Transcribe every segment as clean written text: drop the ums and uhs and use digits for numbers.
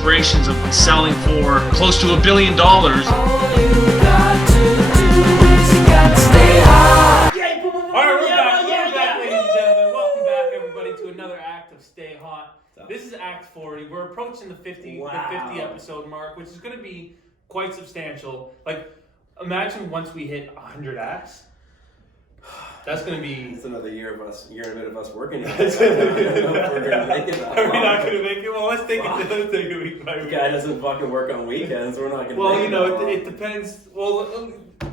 aspirations of selling for close to $1 billion. All you got to do is you got to stay high. Alright, we're back, ladies and gentlemen. Welcome back, everybody, to another act of Stay Hot. This is Act 40. We're approaching the 50 episode mark, which is going to be quite substantial. Like, imagine once we hit 100 acts. That's going to be... It's another year and a bit of us working. We're going to make it. Are we not going to make it? Well, let's take it week by week. This guy doesn't fucking work on weekends. We're not going to Well, make you know, it depends. Well,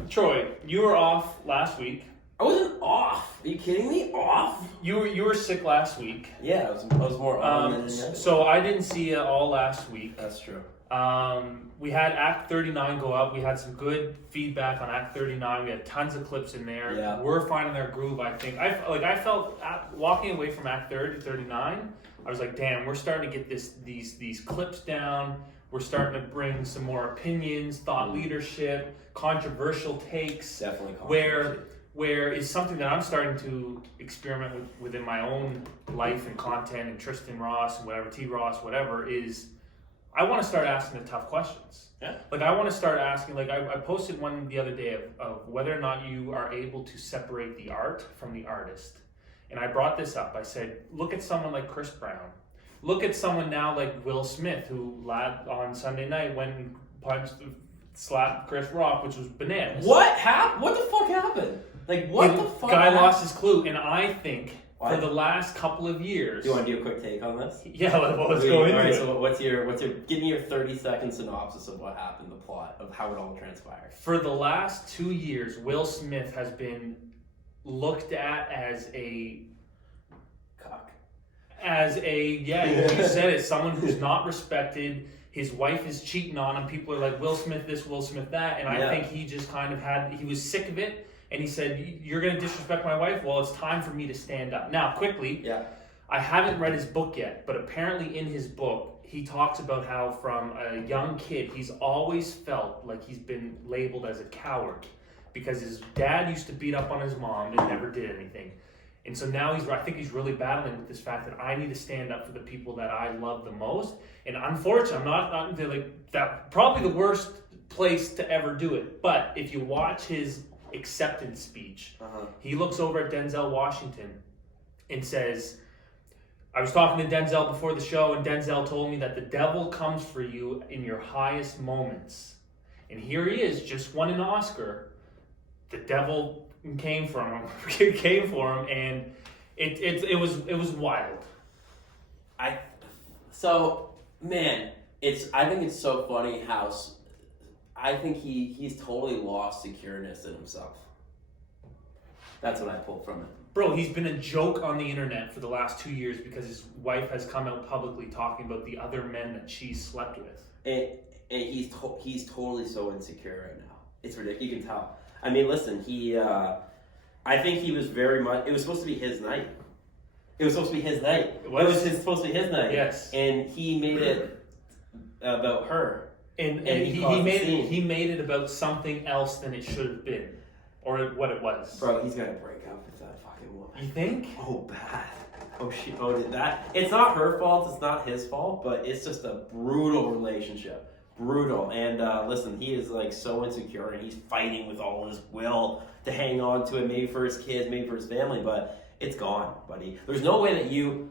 Troy, you were off last week. I wasn't off. Are you kidding me? Off? You were sick last week. Yeah, I was more on. So I didn't see you all last week. That's true. We had Act 39 go up. We had some good feedback on Act 39. We had tons of clips in there. Yeah. We're finding our groove, I think. I felt walking away from Act 30 to 39, I was like, damn, we're starting to get these clips down. We're starting to bring some more opinions, thought leadership, controversial takes. Definitely controversial. Where is something that I'm starting to experiment with within my own life and content, and Tristen Ross and whatever, T Ross, whatever, is I want to start asking the tough questions. Yeah. Like, I want to start asking, like, I posted one the other day of whether or not you are able to separate the art from the artist. And I brought this up. I said, look at someone like Chris Brown. Look at someone now like Will Smith, who on Sunday night went and slapped Chris Rock, which was bananas. What happened? What the fuck happened? Like, what the fuck guy happened? lost his clue, and I think... What? For the last couple of years. Do you want to do a quick take on this? Yeah, let's go into it. So what's your give me your 30-second synopsis of what happened, the plot of how it all transpired. For the last 2 years, Will Smith has been looked at as a cock. You said it, someone who's not respected. His wife is cheating on him. People are like, Will Smith this, Will Smith that, and I think he just kind of he was sick of it. And he said, you're going to disrespect my wife? Well, it's time for me to stand up. Now, quickly, I haven't read his book yet, but apparently in his book, he talks about how from a young kid, he's always felt like he's been labeled as a coward because his dad used to beat up on his mom and never did anything. And so now I think he's really battling with this fact that I need to stand up for the people that I love the most. And unfortunately, I'm not like that. Probably the worst place to ever do it. But if you watch his acceptance speech, he looks over at Denzel Washington and says, I was talking to Denzel before the show, and Denzel told me that the devil comes for you in your highest moments. And here he is, just won an Oscar. The devil came for him, and it was wild. I think it's so funny how I think he's totally lost secureness in himself. That's what I pulled from it. Bro, he's been a joke on the internet for the last 2 years because his wife has come out publicly talking about the other men that she's slept with. And he's totally so insecure right now. It's ridiculous. You can tell. I mean, listen, I think he was very much... It was supposed to be his night. It was supposed to be his night. It was supposed to be his night. Yes. And he made it about her. And he made it about something else than it should have been, or what it was. Bro, he's gonna break up with that fucking woman. You think? Oh, bad. Oh, shit. Oh, did that? It's not her fault. It's not his fault. But it's just a brutal relationship. Brutal. And listen, he is like so insecure, and he's fighting with all his will to hang on to it. Maybe for his kids, maybe for his family, but it's gone, buddy. There's no way that you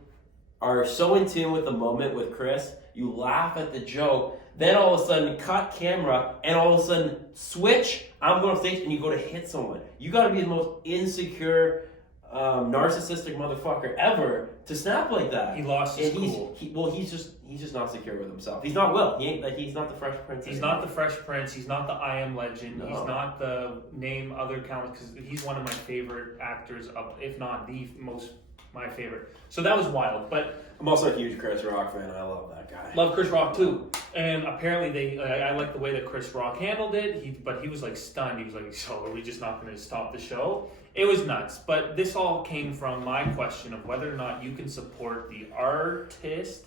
are so in tune with the moment with Chris. You laugh at the joke. Then all of a sudden, cut camera, and all of a sudden, switch, I'm going off stage, and you go to hit someone. You got to be the most insecure, narcissistic motherfucker ever to snap like that. He lost his cool. He's just not secure with himself. He's not Will. He's not the Fresh Prince. He's not the Fresh Prince. He's not the I Am Legend. No. He's not the name other count, because he's one of my favorite actors, if not the most my favorite. So that was wild, but I'm also a huge Chris Rock fan. I love that guy. Love Chris Rock too. And apparently I like the way that Chris Rock handled it. But he was like stunned. He was like, so are we just not going to stop the show? It was nuts. But this all came from my question of whether or not you can support the artist.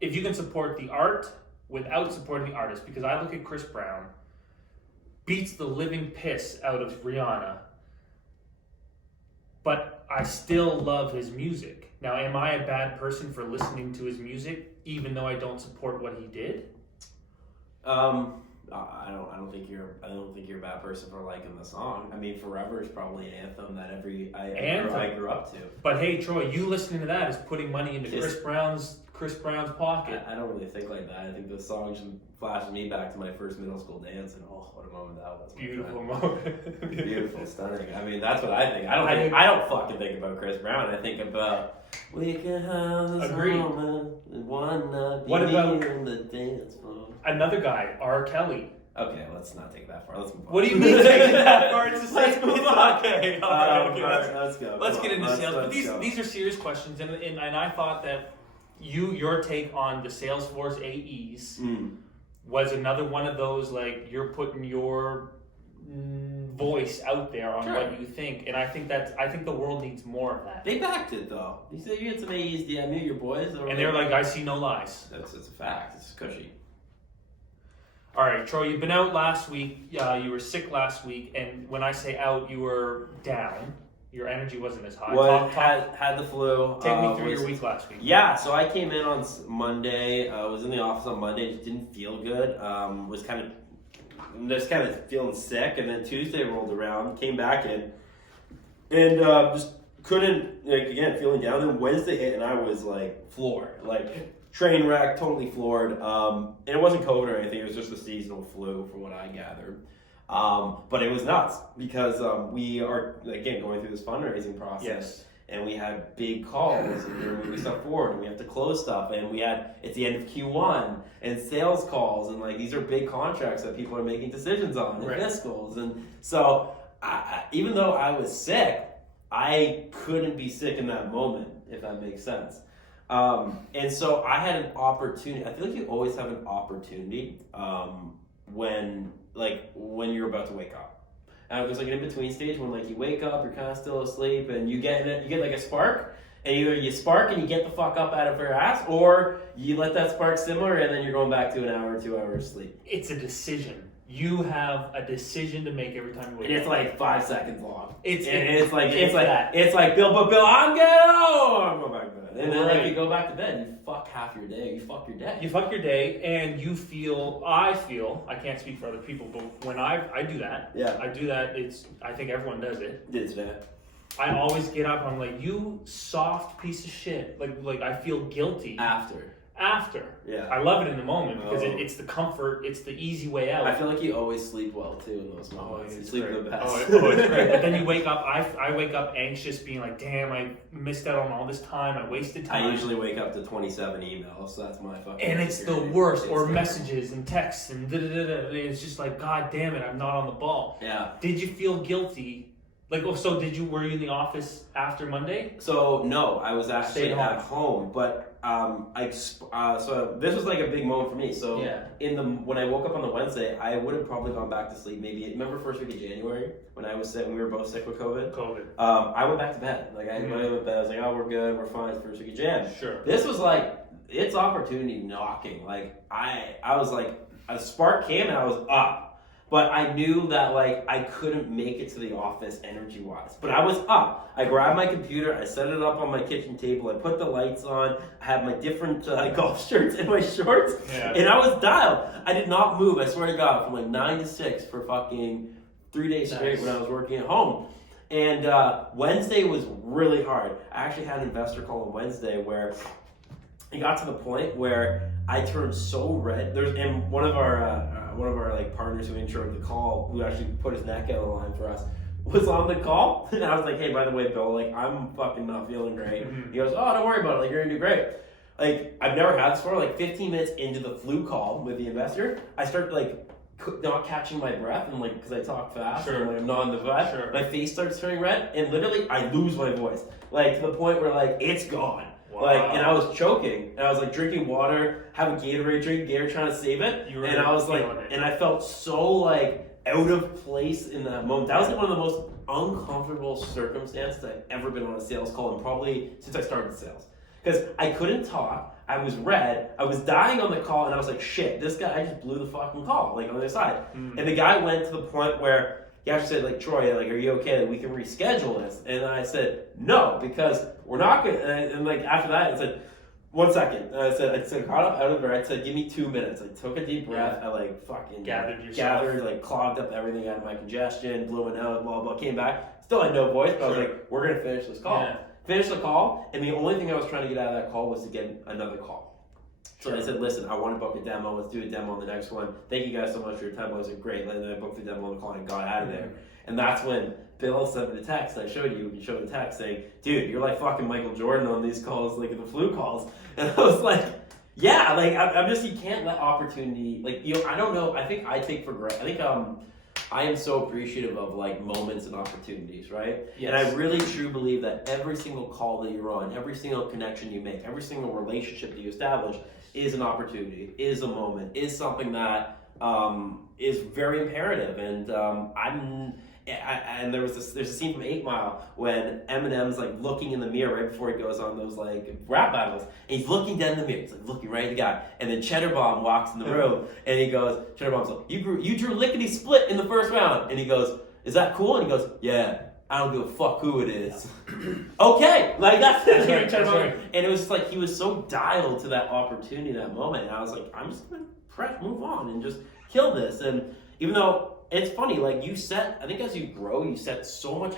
If you can support the art without supporting the artist. Because I look at Chris Brown, beats the living piss out of Rihanna. But I still love his music. Now, am I a bad person for listening to his music, even though I don't support what he did? I don't think you're a bad person for liking the song. I mean, Forever is probably an anthem that I grew up to. But hey, Troy, you listening to that is putting money into Just- Chris Brown's pocket. I don't really think like that. I think the song just flashes me back to my first middle school dance, and oh, what a moment that was. Beautiful moment. Beautiful, stunning. I mean, that's what I think. I don't fucking think about Chris Brown. I think about we can have this Agreed. moment and one night. What about- on the dance floor? Another guy, R. Kelly. Okay, let's not take it that far. Let's move on. What do you mean taking it that far? It's the Let's same. move on. Okay, Let's go. Let's Come get on, into sales. But let's these go. these are serious questions, and I thought that your take on the Salesforce AEs was another one of those, like, you're putting your voice out there on Sure. what you think, and I think the world needs more of that. They backed it though. You said you had some AEs DM you, your boys, And they're like, I see no lies. It's a fact. It's cushy. All right, Troy, you've been out last week. You were sick last week, and when I say out, you were down. Your energy wasn't as high. Well, had the flu. Take me through your week last week. Yeah, so I came in on Monday. Was in the office on Monday. Just didn't feel good. Was kind of feeling sick, and then Tuesday rolled around. Came back in, and just couldn't, like, again, feeling down. Then Wednesday hit, and I was like floored, like train wreck, totally floored. And it wasn't COVID or anything. It was just a seasonal flu, from what I gathered. But it was nuts because we are, again, going through this fundraising process. Yes. And we had big calls, and we were moving stuff forward, and we have to close stuff, and it's the end of Q1, and sales calls, and like these are big contracts that people are making decisions on, and Right. fiscals, and so even though I was sick, I couldn't be sick in that moment, if that makes sense. And so I had an opportunity. I feel like you always have an opportunity when you're about to wake up. There's like an in-between stage when like you wake up, you're kind of still asleep, and you get like a spark, and either you spark and you get the fuck up out of your ass, or you let that spark simmer, and then you're going back to an hour or 2 hours sleep. It's a decision. You have a decision to make every time you wake And it's up. like 5 seconds long. It's It's like Bill, I'm getting home. I'm going back to bed, and then Right. like you go back to bed, you fuck half your day. You fuck your day. You fuck your day, and I feel, I can't speak for other people, but when I do that, Yeah. I think everyone does it. Did that. I always get up, I'm like, you soft piece of shit. Like I feel guilty after. Yeah. I love it in the moment because Oh. it's the comfort, it's the easy way out. I feel like you always sleep well too in those moments. You it's sleep great. the best. Oh, it's great. But then you wake up, I wake up anxious, being like, damn, I missed out on all this time, I wasted time. I usually wake up to 27 emails, so that's my fucking. And it's the insecurity. worst, or It's- messages and texts and da-da-da-da. It's just like, God damn it, I'm not on the ball. Yeah. Did you feel guilty? Like, so were you in the office after Monday? So no, I was actually Stayed home. at home, but so this was like a big moment for me. So Yeah. when I woke up on the Wednesday, I would have probably gone back to sleep. Maybe remember first week of January when I was sick, when we were both sick with COVID. I went back to bed. Like I went to bed. I was like, oh, we're good, we're fine. It's first week of Jan. Sure. This was like it's opportunity knocking. Like I was like a spark came and I was up. But I knew that like I couldn't make it to the office energy wise. But I was up. I grabbed my computer, I set it up on my kitchen table, I put the lights on, I had my different golf shirts and my shorts, Yeah. and I was dialed. I did not move, I swear to God, from like 9 to 6 for fucking 3 days straight Nice. when I was working at home. And Wednesday was really hard. I actually had an investor call on Wednesday where it got to the point where I turned so red. And one of our like partners who introed the call, who actually put his neck out on the line for us, was on the call. And I was like, hey, by the way, Bill, like I'm fucking not feeling great. Mhm. He goes, oh, don't worry about it. Like you're gonna do great. Like I've never had this before. Like 15 minutes into the flu call with the investor, I start like not catching my breath and like because I talk fast Sure. and like I'm not on the vibe. Sure. My face starts turning red and literally I lose my voice. Like to the point where like it's gone. Wow. Like, and I was choking, and I was like drinking water, have a Gatorade drink, Gatorade trying to save it, You were and I was like, feeling it. and I felt so like out of place in that moment. That was like one of the most uncomfortable circumstances I've ever been on a sales call, and probably since I started sales, because I couldn't talk, I was red, I was dying on the call, and I was like, shit, this guy, I just blew the fucking call, like on the other side, and the guy went to the point where he actually said, like, Troy, like, are you okay that we can reschedule this? And I said, no, because we're not going to, and like, after that, I said, 1 second. I said, got up out of bed. I said, give me 2 minutes. I took a deep breath. I like fucking gathered, like clogged up everything out of my congestion, blew it out, blah, blah, came back. Still had no voice, but I was like, we're going to finish this call. Yeah. Finish the call, and the only thing I was trying to get out of that call was to get another call. So I said, listen, I want to book a demo. Let's do a demo on the next one. Thank you guys so much for your time. I was like, great. And then I booked the demo on the call and got out of there. And that's when Bill sent me the text. I showed you. You showed the text saying, dude, you're like fucking Michael Jordan on these calls, like the flu calls. And I was like, yeah, like I'm just, you can't let opportunity, like, you know, I don't know. I think I take for granted. I think I am so appreciative of like moments and opportunities, right? Yes. And I really truly believe that every single call that you're on, every single connection you make, every single relationship that you establish is an opportunity, is a moment, is something that is very imperative. And and there's a scene from 8 Mile when Eminem's like looking in the mirror right before he goes on those like rap battles, and he's looking down in the mirror, he's like looking right at the guy, and then Cheddar Bomb walks in the room, and he goes, Cheddar Bomb's like, you drew lickety split in the first round, and he goes, is that cool? And he goes, yeah, I don't give a fuck who it is. Okay, like that's right, Cheddar that's Bomb. right. And it was just like he was so dialed to that opportunity, that moment, and I was like, I'm just gonna move on and just kill this. And even though it's funny, like you set, I think as you grow, you set so much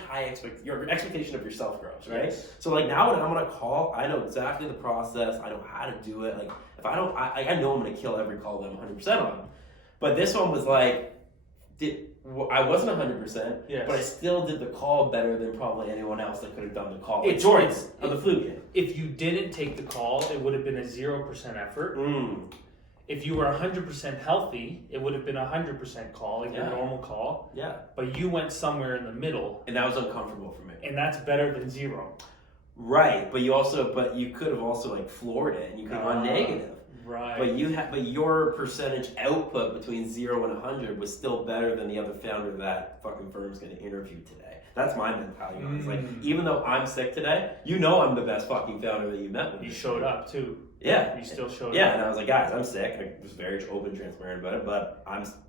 your expectation of yourself grows, right? Yes. So like now when I'm on a call, I know exactly the process, I know how to do it. Like if I don't, I know I'm gonna kill every call that I'm 100% on. But this one was like, I wasn't 100%, Yes. but I still did the call better than probably anyone else that could have done the call. Like It's- Jordan's of the flu game. If you didn't take the call, it would have been a 0% effort. If you were 100% healthy, it would have been a 100% call, like your normal call. Yeah. But you went somewhere in the middle, And that was uncomfortable for me. and that's better than 0. Right, but you could have also like floored it, and you could have gone negative. Right. But your percentage output between 0 and 100 was still better than the other founder that fucking firm's going to interview today. That's my mentality. It's like, even though I'm sick today, you know I'm the best fucking founder that you met with. You showed up too. Yeah. You still showed Yeah, up. and I was like, guys, I'm sick. I was very open, transparent about it, but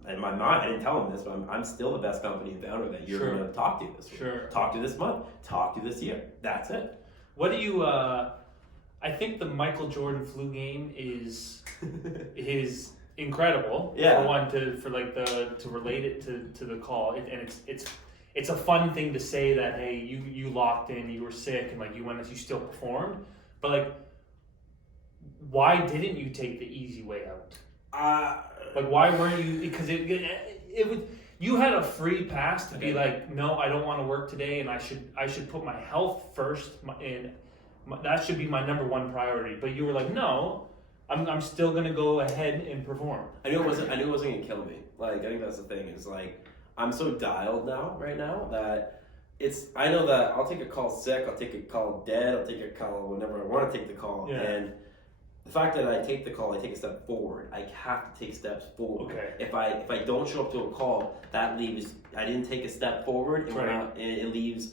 in my mind, I didn't tell him this, but I'm still the best company and founder that you're going to talk to this week. Sure. Talk to this month. Talk to this year. That's it. What do you, I think the Michael Jordan flu game is incredible. Yeah. For one, to relate it to the call, and it's a fun thing to say that, hey, you locked in, you were sick, and like you still performed, but like, why didn't you take the easy way out? Like, why weren't you? Because it would. You had a free pass to be like, no, I don't want to work today, and I should put my health first, and that should be my number one priority. But you were like, no, I'm still gonna go ahead and perform. I knew it wasn't gonna kill me. Like, I think that's the thing, is like, I'm so dialed right now that I know that I'll take a call sick, I'll take a call dead, I'll take a call whenever I want to take the call. Yeah. And the fact that I take the call, I take a step forward. I have to take steps forward. Okay. If I don't show up to a call, that leaves, I didn't take a step forward, and Right. it leaves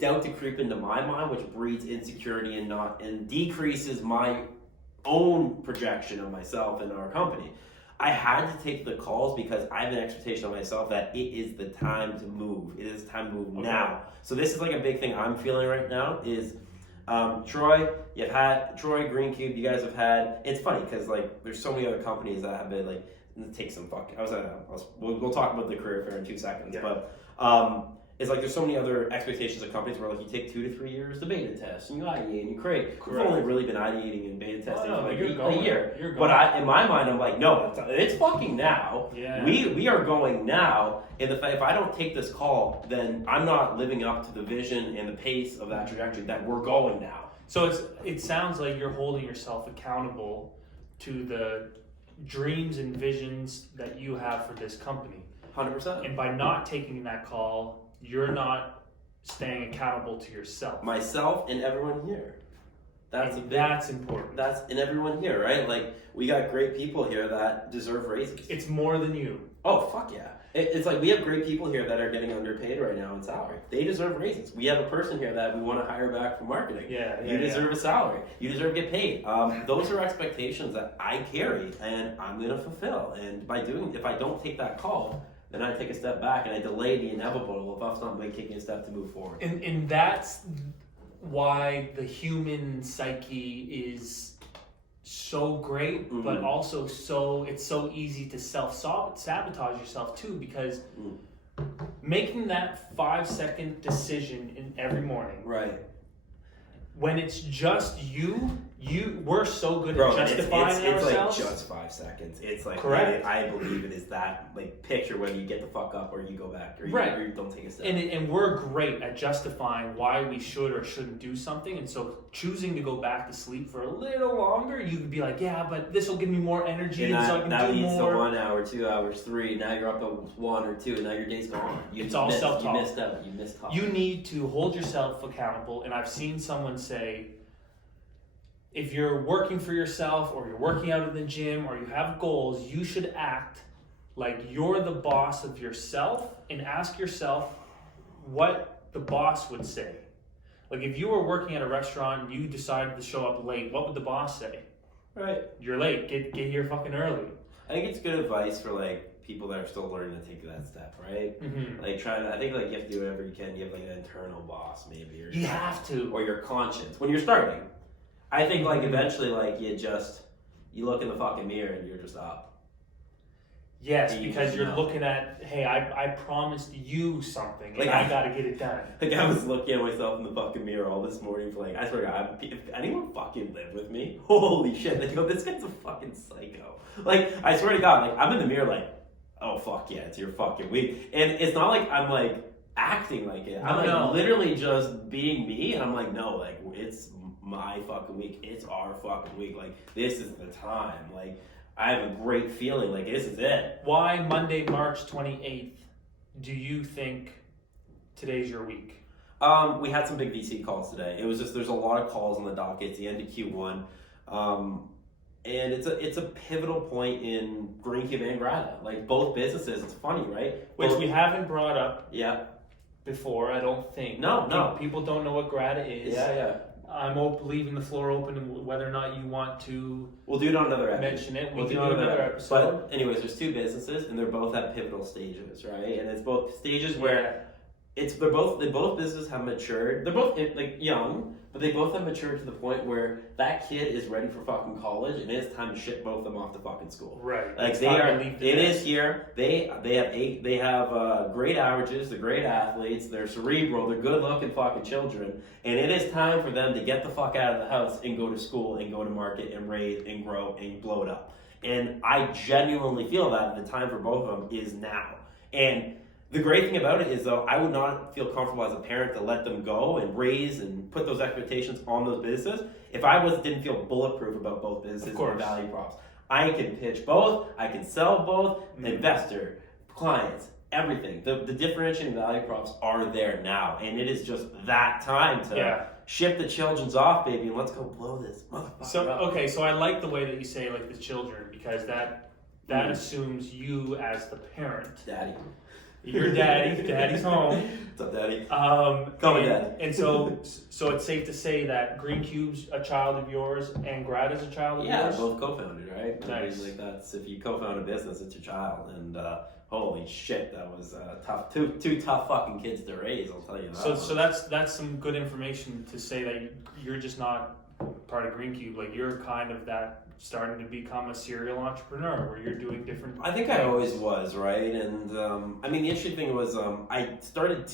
doubt to creep into my mind, which breeds insecurity and decreases my own projection of myself and our company. I had to take the calls because I have an expectation of myself that it is the time to move. It is time to move now. So this is like a big thing I'm feeling right now is Troy, Troy Greencube, you guys have had, it's funny because like there's so many other companies that have been like, take some fucking, we'll talk about the career fair in 2 seconds, but it's like there's so many other expectations of companies where like you take 2 to 3 years to beta test and you ideate and you create. We've only really been ideating and beta testing for like a year. But in my mind, I'm like, no, it's fucking now. Yeah. We are going now. And if I don't take this call, then I'm not living up to the vision and the pace of that trajectory that we're going now. So it sounds like you're holding yourself accountable to the dreams and visions that you have for this company. 100%. And by not taking that call, you're not staying accountable to yourself. Myself and everyone here. That's important. That's in everyone here, right? Like, we got great people here that deserve raises. It's more than you. Oh, fuck yeah. It's like we have great people here that are getting underpaid right now in salary. They deserve raises. We have a person here that we want to hire back for marketing. You deserve a salary. You deserve to get paid. Those are expectations that I carry and I'm going to fulfill. And if I don't take that call, then I take a step back and I delay the inevitable if I'm not taking a step to move forward. And that's why the human psyche is so great, but also it's so easy to self-sabotage yourself too, because making that 5-second decision in every morning, Right. when it's just we're so good at justifying it's ourselves. like just 5 seconds. It's like, correct. I believe it is that, like, picture whether you get the fuck up or you go back or you, Right. or you don't take a step. And we're great at justifying why we should or shouldn't do something. And so choosing to go back to sleep for a little longer, you could be like, yeah, but this will give me more energy and so I can that do leads more. to 1 hour, 2 hours, 3. Now you're up to 1 or 2, and now your day's gone. It's all self-talk. You missed out. You missed talk. You need to hold yourself accountable. And I've seen someone say, if you're working for yourself or you're working out in the gym or you have goals, you should act like you're the boss of yourself and ask yourself what the boss would say. Like if you were working at a restaurant and you decided to show up late, what would the boss say? Right. You're late. Get here fucking early. I think it's good advice for like people that are still learning to take that step, right? Mm-hmm. Like I think like you have to do whatever you can. You have like an internal boss maybe, or You have to. or your conscience when you're starting. I think like eventually like you look in the fucking mirror and you're just up. Yes, You because just you're know. looking at, hey, I promised you something, and Like, I got to get it done. Like I was looking at myself in the fucking mirror all this morning for like, I swear to God, if anyone fucking lived with me, holy shit, like, yo, this guy's a fucking psycho. Like, I swear to God, like, I'm in the mirror like, oh fuck yeah, it's your fucking week. And it's not like I'm like acting like it. I'm like literally just being me, and I'm like, no, like, it's my fucking week. It's our fucking week. Like, this is the time. Like, I have a great feeling. Like, this is it. Why Monday, March 28th, do you think today's your week? We had some big VC calls today. It was just, there's a lot of calls on the docket. It's the end of Q1. And it's a pivotal point in Greencube and Grata. Like, both businesses. It's funny, right? Which both, we haven't brought up yeah. before, I don't think. No. People don't know what Grata is. Yeah. I'm leaving the floor open and whether or not you want to We'll do it on another episode. mention it. We'll We do can it do on another episode. But anyways, there's two businesses, and they're both at pivotal stages, right? And it's both stages where they both businesses have matured. They're both like young, but they both have matured to the point where that kid is ready for fucking college, and it's time to ship both of them off to fucking school. Right. Like It's they time to are. leave the It nest. is here. They have great averages. They're great athletes. They're cerebral. They're good looking fucking children, and it is time for them to get the fuck out of the house and go to school and go to market and raise and grow and blow it up. And I genuinely feel that the time for both of them is now. And the great thing about it is, though, I would not feel comfortable as a parent to let them go and raise and put those expectations on those businesses if I didn't feel bulletproof about both businesses and value props. I can pitch both, I can sell both, investor, clients, everything. The differentiating value props are there now, and it is just that time to ship the children's off, baby, and let's go blow this motherfucker up. So I like the way that you say like the children, because that assumes you as the parent. Daddy. Your daddy's home. What's up, Daddy? Call me Daddy. And so it's safe to say that Greencube's a child of yours and Grata's a child of Yeah, yours? both co-founded, right? Nice. I mean, like that's, if you co-found a business, it's your child, and holy shit, that was tough. Two tough fucking kids to raise, I'll tell you that. So that's some good information to say that you're just not part of Greencube. Like, you're kind of that starting to become a serial entrepreneur where you're doing different I think things. I always was, right? And I mean, the interesting thing was I started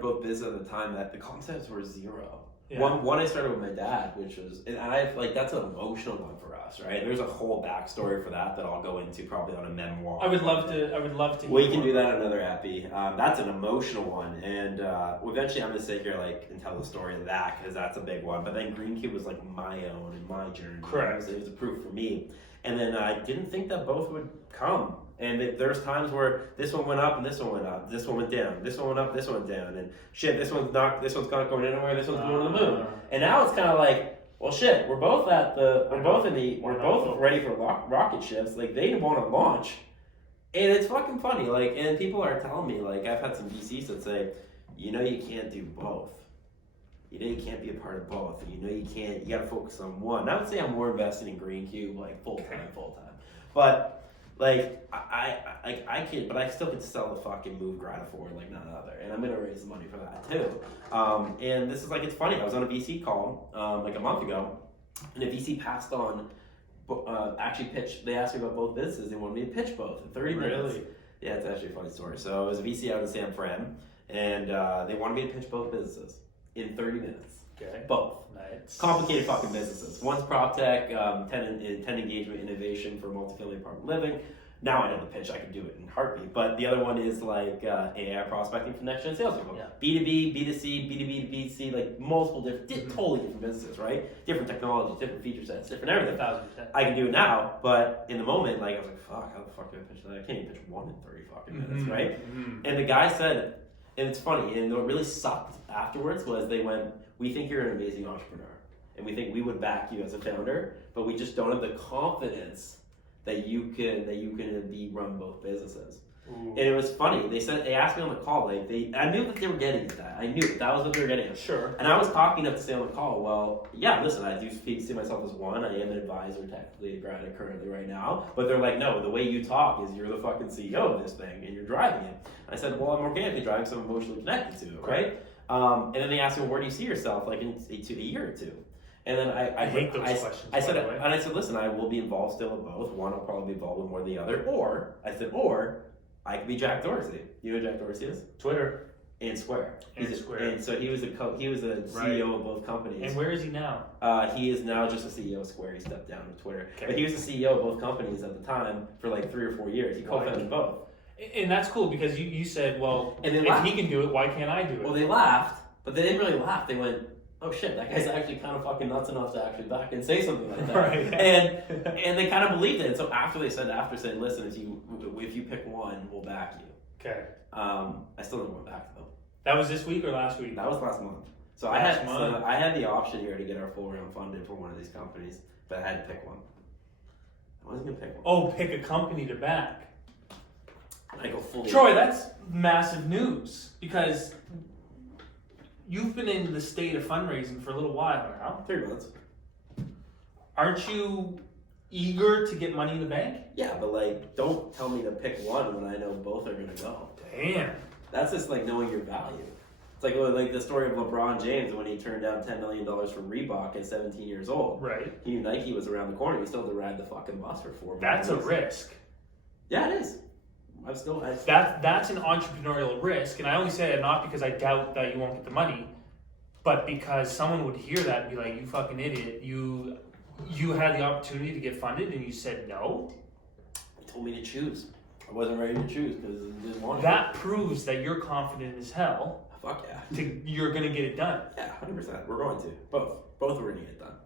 both businesses at the time that the concepts were zero. Yeah. One I started with my dad, which was, and I like, that's an emotional one for us, right? There's a whole backstory for that I'll go into probably on a memoir. I would love to. We can do that on another happy. That's an emotional one, and eventually I'm gonna sit here like and tell the story of that because that's a big one. But then Greencube was like my own and my journey. Correct. It was a proof for me, and then I didn't think that both would come. And there's times where this one went up and this one went up, this one went down, this one went up, this one went down, and shit, this one's not going anywhere, this one's going to the moon. And now it's kind of like, well, shit, we're both ready for rocket ships. Like, they want to launch, and it's fucking funny. Like, and people are telling me, like, I've had some VCs that say, you can't do both. You can't be a part of both. You got to focus on one. And I would say I'm more invested in Greencube, like full time. But Like I can't, but I still get to sell the fucking move Grata for like none other, and I'm gonna raise the money for that too. And this is like, it's funny. I was on a VC call like a month ago, and a VC passed on. Actually pitched. They asked me about both businesses. They wanted me to pitch both in 30 minutes. Really? Yeah, it's actually a funny story. So it was a VC out in San Fran, and they wanted me to pitch both businesses in 30 minutes. Okay. Both. Nice. Complicated fucking businesses. One's prop tech, tenant engagement innovation for multifamily apartment living. Now I know the pitch, I can do it in a heartbeat. But the other one is like AI prospecting for next gen salespeople. Yeah. B2B, B2C, B2B to B2C, like multiple different, totally different businesses, right? Different technologies, different feature sets, different everything. 1,000%. I can do it now, but in the moment, like I was like, fuck, how the fuck do I pitch that? I can't even pitch one in 30 fucking minutes, right? And the guy said, and it's funny, and what really sucked afterwards was they went, we think you're an amazing entrepreneur, and we think we would back you as a founder, but we just don't have the confidence that you can be run both businesses. Ooh. And it was funny. They asked me on the call, like I knew that they were getting at that. I knew it. That was what they were getting at. Sure. And I was talking up to say on the call, well, yeah, listen, I do see myself as one. I am an advisor technically at Grata currently right now. But they're like, no, the way you talk is you're the fucking CEO of this thing and you're driving it. I said, well, I'm organically driving, so I'm emotionally connected to it, right? And then they asked me, where do you see yourself like in a year or two? And then I hate those questions. I said, listen, I will be involved still with both. One, I'll probably be involved with more than the other. Or I could be Jack Dorsey. You know who Jack Dorsey is? Twitter. And Square. Square. And so he was a CEO of both companies. And where is he now? He is now just a CEO of Square. He stepped down to Twitter. Okay. But he was the CEO of both companies at the time for like 3 or 4 years. He co-founded both. And that's cool because you said, well, if he can do it, why can't I do it? Well, they laughed, but they didn't really laugh. They went, oh shit, that guy's actually kind of fucking nuts enough to actually back and say something like that. Right. And they kind of believed it. And so after saying, listen, if you pick one, we'll back you. Okay. I still never went back to them. That was this week or last week? That was last month. So I had the option here to get our full round funded for one of these companies, but I had to pick one. I wasn't gonna pick one. Oh, pick a company to back. I go fully. Troy, that's massive news because you've been in the state of fundraising for a little while now. 3 months. Aren't you eager to get money in the bank? Yeah, but like, don't tell me to pick one when I know both are gonna go. Damn. That's just like knowing your value. It's like the story of LeBron James when he turned down $10 million from Reebok at 17 years old. Right. He knew Nike was around the corner. He still had to ride the fucking bus for 4 months. That's a risk. Yeah, it is. That's an entrepreneurial risk, and I only say that not because I doubt that you won't get the money, but because someone would hear that and be like, "You fucking idiot! You had the opportunity to get funded and you said no." He told me to choose. I wasn't ready to choose because I didn't want to. That proves that you're confident as hell. Fuck yeah. You're gonna get it done. Yeah, 100%. We're going to. Both are gonna get it done.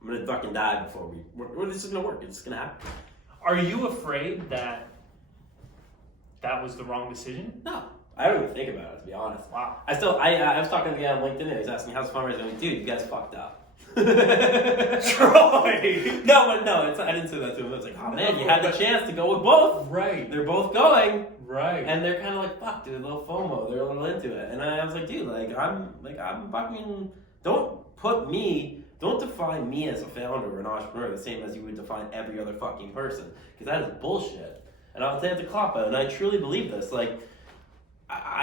I'm gonna fucking die before this is gonna work. It's gonna happen. Are you afraid that was the wrong decision? No. I don't even think about it, to be honest. Wow. I was talking to the guy on LinkedIn and he was asking how's fundraising. I'm like, dude, you guys fucked up. Troy! I didn't say that to him. I was like, oh man, you had the chance to go with both. Right. They're both going. Right. And they're kind of like, fuck, dude, a little FOMO. They're a little into it. And I was like, dude, I'm fucking, don't define me as a founder or an entrepreneur the same as you would define every other fucking person. Because that is bullshit. And I'll say it's a cop-out, and I truly believe this. Like,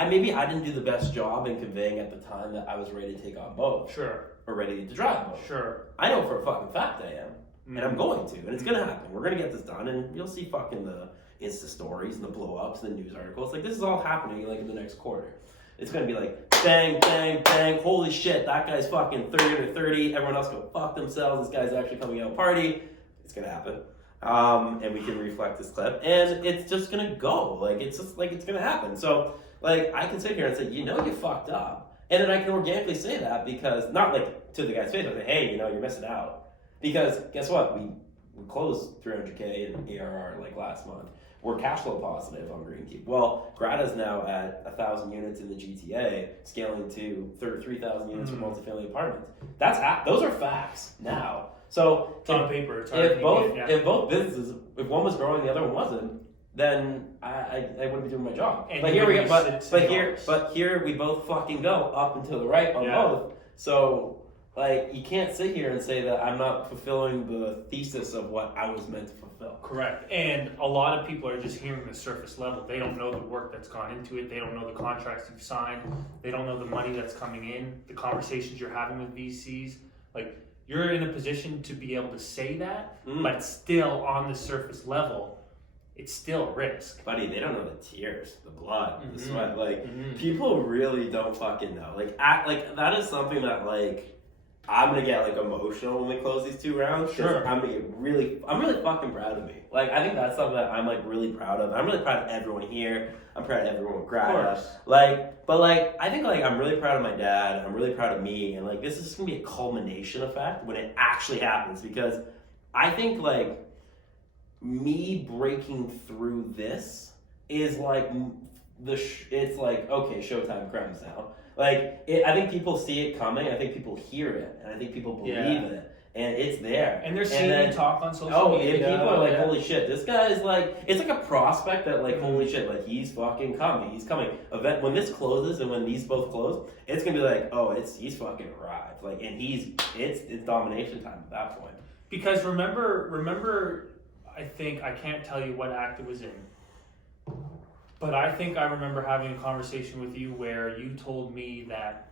maybe I didn't do the best job in conveying at the time that I was ready to take on both. Sure. Or ready to drive both. Sure. I know for a fucking fact I am. And I'm going to. And it's going to happen. We're going to get this done. And you'll see fucking the Insta stories and the blow-ups and the news articles. Like, this is all happening, like, in the next quarter. It's going to be like, bang, bang, bang. Holy shit, that guy's fucking 30 under 30. Everyone else go fuck themselves. This guy's actually coming out party. It's going to happen. And we can reflect this clip, and it's just gonna go. Like, it's just like it's gonna happen. So, like, I can sit here and say, you fucked up, and then I can organically say that because not like to the guy's face, but say, hey, you're missing out. Because guess what? We closed 300K in ARR like last month. We're cash flow positive on Greencube. Well, Grata's now at 1,000 units in the GTA, scaling to 3,000 units for multifamily apartments. Those are facts now. So it's on paper. It's if both businesses, if one was growing, the other one wasn't, then I wouldn't be doing my job. And but here we go. But here we both fucking go up and to the right on both. So like, you can't sit here and say that I'm not fulfilling the thesis of what I was meant to fulfill. Correct. And a lot of people are just hearing the surface level. They don't know the work that's gone into it. They don't know the contracts you've signed. They don't know the money that's coming in, the conversations you're having with VCs. Like, you're in a position to be able to say that, but still on the surface level, it's still a risk. Buddy, they don't know the tears, the blood, the sweat. Like, people really don't fucking know. Like, that is something that, like, I'm gonna get, like, emotional when we close these 2 rounds. Sure. I'm really fucking proud of me. Like, I think that's something that I'm, like, really proud of. I'm really proud of everyone here. I'm proud of everyone with Grata. Like, but, like, I think, like, I'm really proud of my dad. I'm really proud of me. And, like, this is gonna be a culmination effect when it actually happens. Because I think, like, me breaking through this is, like, it's like, okay, Showtime Crems now. Like, I think people see it coming. I think people hear it, and I think people believe it, and it's there. And they're seeing you talk on social media. And people are like, holy shit, this guy is like, it's like a prospect that, like, holy shit, like, he's fucking coming. He's coming. When this closes and when these both close, it's gonna be like, oh, he's fucking arrived. Like, and it's domination time at that point. Because remember, I think, I can't tell you what act it was in, but I think I remember having a conversation with you where you told me that,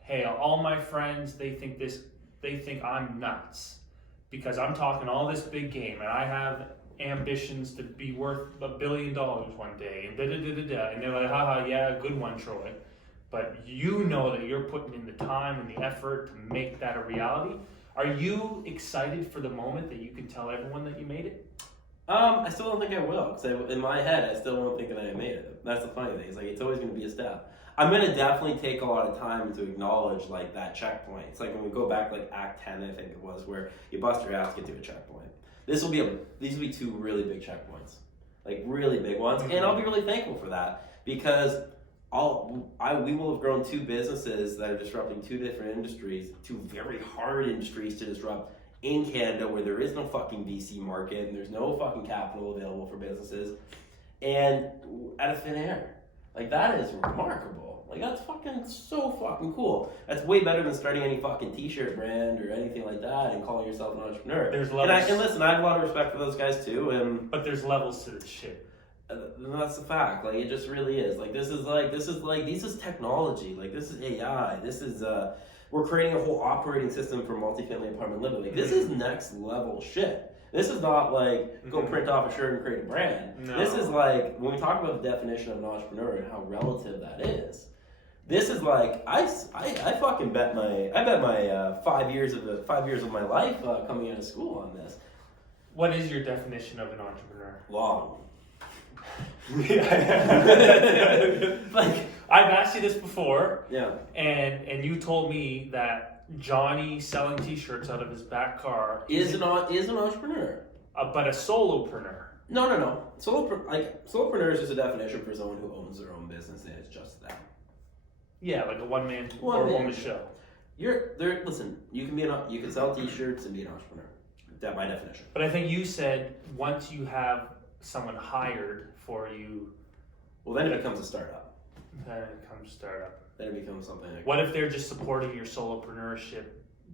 hey, all my friends, they think I'm nuts because I'm talking all this big game and I have ambitions to be worth $1 billion one day and da-da-da-da-da. And they're like, haha, yeah, good one, Troy. But you know that you're putting in the time and the effort to make that a reality. Are you excited for the moment that you can tell everyone that you made it? I still don't think I will, because in my head, I still don't think that I made it. That's the funny thing. It's like, it's always going to be a step. I'm going to definitely take a lot of time to acknowledge, like, that checkpoint. It's like when we go back, like, Act 10, I think it was, where you bust your ass, get to a checkpoint. These will be 2 really big checkpoints. Like, really big ones. And I'll be really thankful for that, because we will have grown 2 businesses that are disrupting 2 different industries, 2 very hard industries to disrupt in Canada, where there is no fucking VC market and there's no fucking capital available for businesses, and out of thin air. Like, that is remarkable. Like, that's fucking so fucking cool. That's way better than starting any fucking t-shirt brand or anything like that and calling yourself an entrepreneur. There's levels. And listen, I have a lot of respect for those guys too. But there's levels to this shit. That's the fact. Like, it just really is. Like, this is technology. Like, this is AI. This is we're creating a whole operating system for multifamily apartment living. Like, this is next level shit. This is not like go print off a shirt and create a brand. No. This is like, when we talk about the definition of an entrepreneur and how relative that is. This is like, I fucking bet my 5 years of my life coming out of school on this. What is your definition of an entrepreneur? Long. Like, I've asked you this before, Yeah. and you told me that Johnny selling T-shirts out of his back car Is an entrepreneur. But a solopreneur. No. Solopreneur is just a definition for someone who owns their own business and it's just them. Yeah, like a one-man or woman show. Listen, you can sell T-shirts and be an entrepreneur. That's my definition. But I think you said once you have someone hired for you, Well, then it becomes a startup. then it comes startup. Then it becomes something like. What if they're just supporting your solopreneurship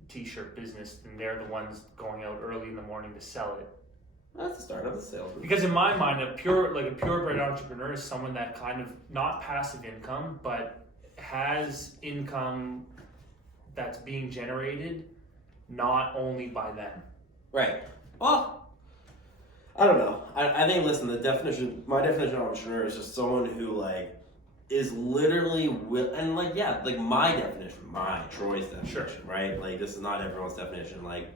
T-shirt business and they're the ones going out early in the morning to sell it? That's a startup. That's a sales. Because in my mind, a purebred entrepreneur is someone that kind of, not passive income, but has income that's being generated not only by them. Right. Well, I don't know. I think, listen, my definition of entrepreneur is just someone who, like, is literally my definition, Troy's definition, right? Like, this is not everyone's definition. Like,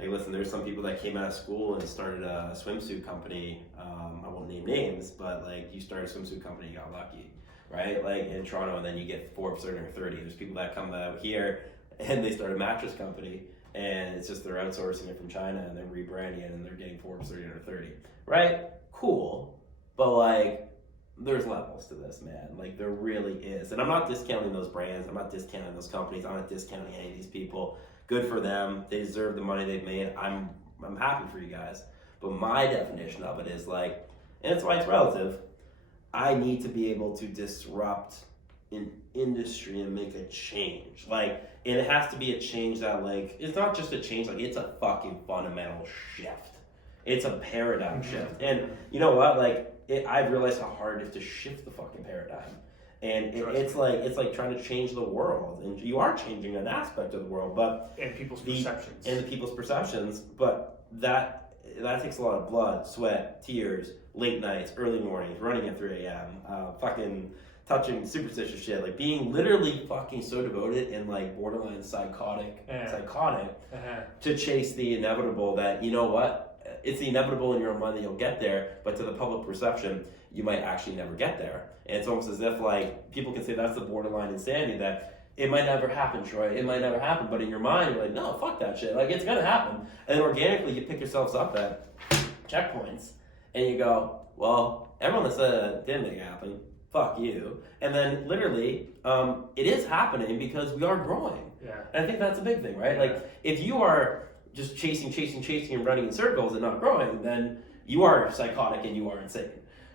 listen, there's some people that came out of school and started a swimsuit company. I won't name names, but, like, you started a swimsuit company, you got lucky, right? Like, in Toronto, and then you get Forbes 30 or 30. There's people that come out here and they start a mattress company, and it's just they're outsourcing it from China and they're rebranding it and they're getting Forbes 30 or 30, right? Cool, but, like, there's levels to this, man. Like, there really is. And I'm not discounting those brands. I'm not discounting those companies. I'm not discounting any of these people. Good for them. They deserve the money they've made. I'm happy for you guys. But my definition of it is, like, and it's why it's relative, I need to be able to disrupt an industry and make a change. Like, and it has to be a change that, like, it's not just a change, like, it's a fucking fundamental shift. It's a paradigm shift. And you know what? Like, I've realized how hard it is to shift the fucking paradigm. And it's like trying to change the world. And you are changing an aspect of the world, but and people's perceptions. And the people's perceptions, but that takes a lot of blood, sweat, tears, late nights, early mornings, running at 3 a.m., fucking touching superstitious shit, like being literally fucking so devoted and like borderline psychotic to chase the inevitable that, you know what, it's the inevitable in your own mind that you'll get there, but to the public perception, you might actually never get there. And it's almost as if like people can say that's the borderline insanity, that it might never happen, Troy. It might never happen, but in your mind, you're like, no, fuck that shit. Like, it's gonna happen. And then organically, you pick yourselves up at checkpoints, and you go, well, everyone that said it didn't make it happen, fuck you. And then literally, it is happening because we are growing. Yeah. And I think that's a big thing, right? Like, if you are just chasing and running in circles and not growing, then you are psychotic and you are insane.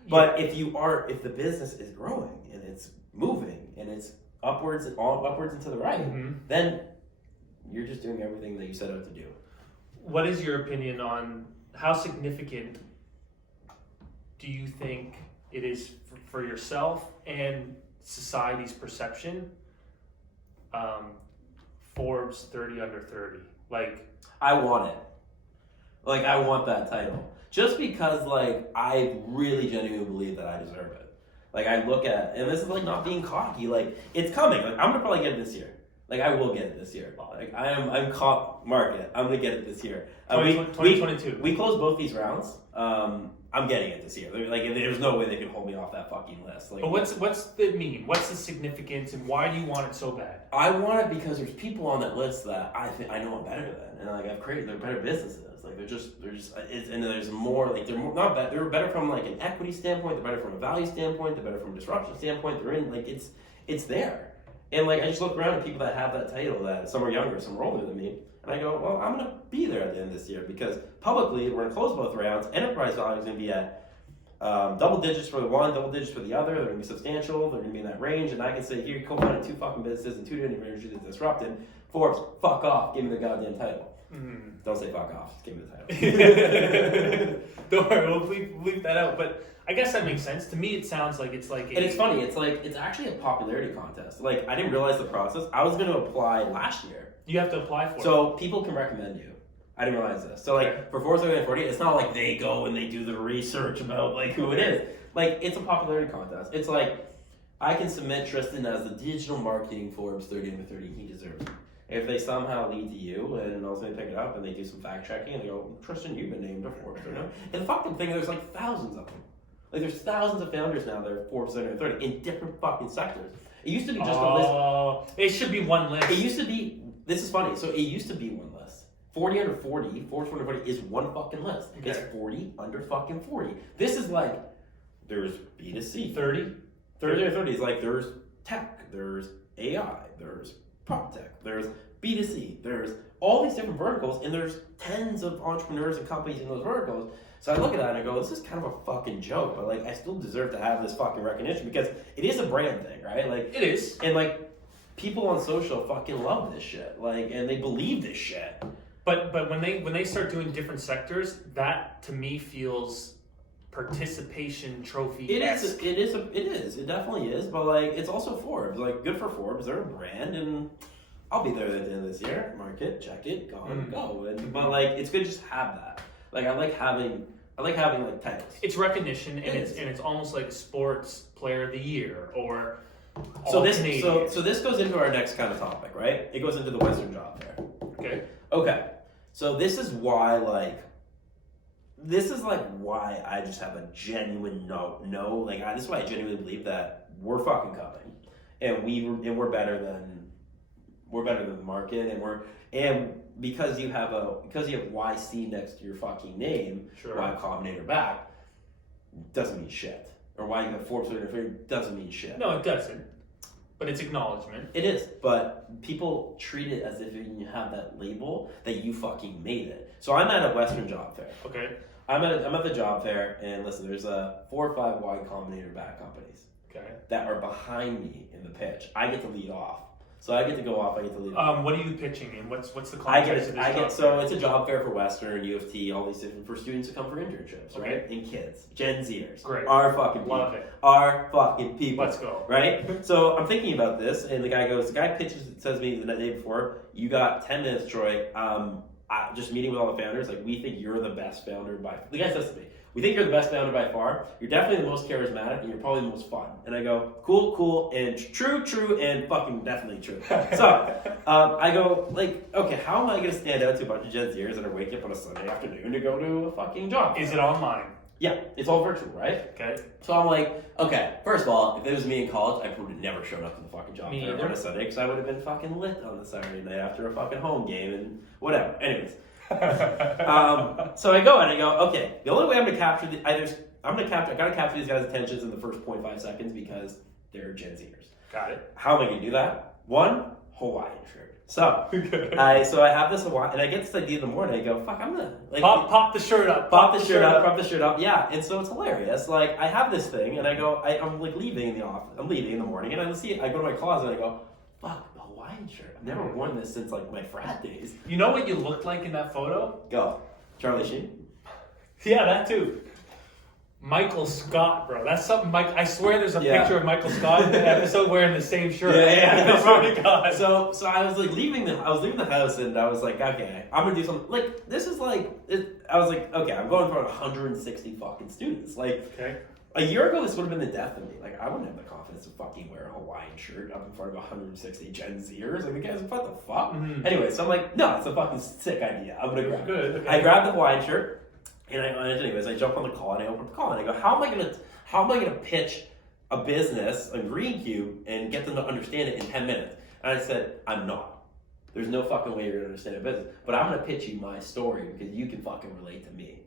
But if the business is growing and it's moving and it's upwards and to the right, then you're just doing everything that you set out to do. What is your opinion on how significant do you think it is for yourself and society's perception? Forbes 30 under 30. Like, I want it. Like, I want that title. Just because, like, I really genuinely believe that I deserve it. Like, I look at, and this is like not being cocky, like, it's coming. Like, I'm gonna probably get it this year. Like, I will get it this year. Like, I'm caught market. I'm gonna get it this year. 2022. We closed both these rounds. I'm getting it this year. Like, there's no way they can hold me off that fucking list. Like, but what's the mean? What's the significance, and why do you want it so bad? I want it because there's people on that list that I think I know I'm better than, and like I've created, they're better businesses. Like they're just, and there's more. Like they're more, not better. They're better from like an equity standpoint. They're better from a value standpoint. They're better from a disruption standpoint. They're in like it's there. And like I just look around at people that have that title, that some are younger, some are older than me, and I go, well, I'm gonna be there at the end of this year because publicly we're gonna close both rounds. Enterprise value is gonna be at double digits for the one, double digits for the other. They're gonna be substantial. They're gonna be in that range, and I can say, here, you co-founded 2 fucking businesses in 2 different industries that disrupted. Forbes, fuck off, give me the goddamn title. Don't say fuck off, just give me the title. Don't worry, we'll bleep that out. But I guess that makes sense. To me, it sounds like it's like... And it's funny, it's actually a popularity contest. Like, I didn't realize the process. I was going to apply last year. You have to apply for it. So people can recommend you. I didn't realize this. So like, for Forbes 40, it's not like they go and they do the research about like who it is. Like, it's a popularity contest. It's like, I can submit Tristen as the digital marketing Forbes 30 under 30. He deserves it. If they somehow lead to you and also they pick it up and they do some fact checking and they go, Tristen, you've been named a Forbes 30. And the fucking thing, there's like thousands of them. Like there's thousands of founders now that are Forbes 30 under 30 in different fucking sectors. It used to be just a list. Oh, it should be one list. It used to be, this is funny, so it used to be one list. 40 under 40, Forbes under 40 is one fucking list. Okay. It's 40 under fucking 40. This is like, there's B2C. 30? 30 under 30 is like, there's tech, there's AI, there's prop tech, there's B2C, there's all these different verticals, and there's tens of entrepreneurs and companies in those verticals. So I look at that and I go, this is kind of a fucking joke, but like I still deserve to have this fucking recognition because it is a brand thing, right? Like it is. And like people on social fucking love this shit. Like, and they believe this shit. But when they start doing different sectors, that to me feels participation trophy. It is. It definitely is. But like, it's also Forbes. Like, good for Forbes. They're a brand, and I'll be there at the end of this year. Mark it, check it, go. And, but like, it's good to just have that. Like, I like having like titles. It's recognition, and it's almost like sports player of the year or. So this goes into our next kind of topic, right? It goes into the Western job fair. Okay. So this is why why I just have a genuine no. Like, this is why I genuinely believe that we're fucking coming, and we're better than the market, and because you have YC next to your fucking name, sure. Y Combinator back, doesn't mean shit. Or why you have Forbes doesn't mean shit. No, it doesn't. But it's acknowledgement. It is, but people treat it as if you have that label that you fucking made it. So I'm at a Western job fair. Okay. I'm at the job fair, and listen, there's 4 or 5 Y Combinator back companies. that are behind me in the pitch. I get to lead off. So I get to go off, I get to lead off. What are you pitching in? What's the I context of this get job so fair? it's a job fair for Western, U of T, all these different, for students to come for internships, right? And kids, Gen Zers. Great. Our fucking people. Love it. Our fucking people. Let's go. Right? So I'm thinking about this, and the guy pitches, says to me the day before, you got 10 minutes, Troy. Just meeting with all the founders, like, we think you're the best founder the guy says to me, we think you're the best founder by far. You're definitely the most charismatic, and you're probably the most fun. And I go, cool, and true, and fucking definitely true. So I go, like, okay, how am I going to stand out to a bunch of Gen Zers that are waking up on a Sunday afternoon to go to a fucking job? Is it online? Yeah, it's all virtual, right? Okay. So I'm like, okay, first of all, if it was me in college, I would have never shown up to the fucking job fair on a Sunday because I would have been fucking lit on the Saturday night after a fucking home game and whatever. Anyways. So I go and I go, okay, the only way I'm going to capture I got to capture these guys' attentions in the first 0.5 seconds because they're Gen Zers. Got it. How am I going to do that? One, Hawaiian shirt. So I have this Hawaiian, and I get this idea in the morning. I go, fuck, I'm gonna like pop the shirt up. Pop the shirt up. Yeah, and so it's hilarious. Like, I have this thing, and I go, I'm like leaving in the office. I'm leaving in the morning, and I see it. I go to my closet, and I go, fuck, the Hawaiian shirt. I've never worn this since like my frat days. You know what you looked like in that photo? Go, Charlie Sheen. Yeah, that too. Michael Scott, bro. That's something. I swear, there's a picture of Michael Scott in the episode wearing the same shirt. Yeah. I swear to God. So I was like leaving the house, and I was like, okay, I'm gonna do something. Like, this is like, I was like, okay, I'm going for 160 fucking students. Like, a year ago, this would have been the death of me. Like, I wouldn't have the confidence to fucking wear a Hawaiian shirt up in front of 160 Gen Zers. Like, the guys, what the fuck? Mm-hmm. Anyway, so I'm like, no, it's a fucking sick idea. I'm gonna grab it. Good. Okay. I grabbed the Hawaiian shirt. And anyways, I jump on the call and I open up the call and I go, how am I gonna pitch a business, a Greencube, and get them to understand it in 10 minutes? And I said, I'm not. There's no fucking way you're gonna understand a business. But I'm gonna pitch you my story because you can fucking relate to me.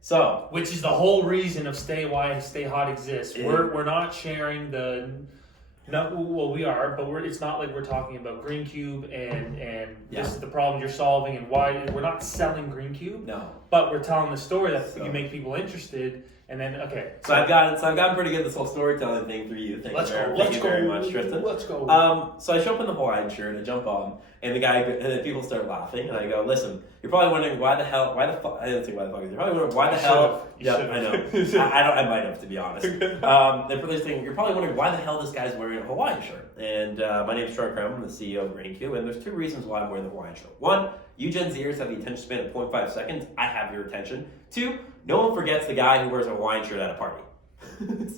So, which is the whole reason of why Stay Hot exists. Yeah. We're not sharing we are, but it's not like we're talking about Greencube and this is the problem you're solving and why we're not selling Greencube. No. But we're telling the story that you make people interested, and then So I've gotten pretty good at this whole storytelling thing through you. Thank you very much, Tristan. Let's go. So I show up in the Hawaiian shirt, I jump on, and the people start laughing, and I go, listen, you're probably wondering why the fuck, I didn't say why the fuck, you're probably wondering why the hell, yeah, I know, I might have, to be honest. They're probably saying, you're probably wondering why the hell this guy's wearing a Hawaiian shirt. And my name is Troy Crema, I'm the CEO of Greencube, and there's two reasons why I'm wearing the Hawaiian shirt. One, you Gen Zers have the attention span of 0.5 seconds, I have your attention. Two, no one forgets the guy who wears a Hawaiian shirt at a party.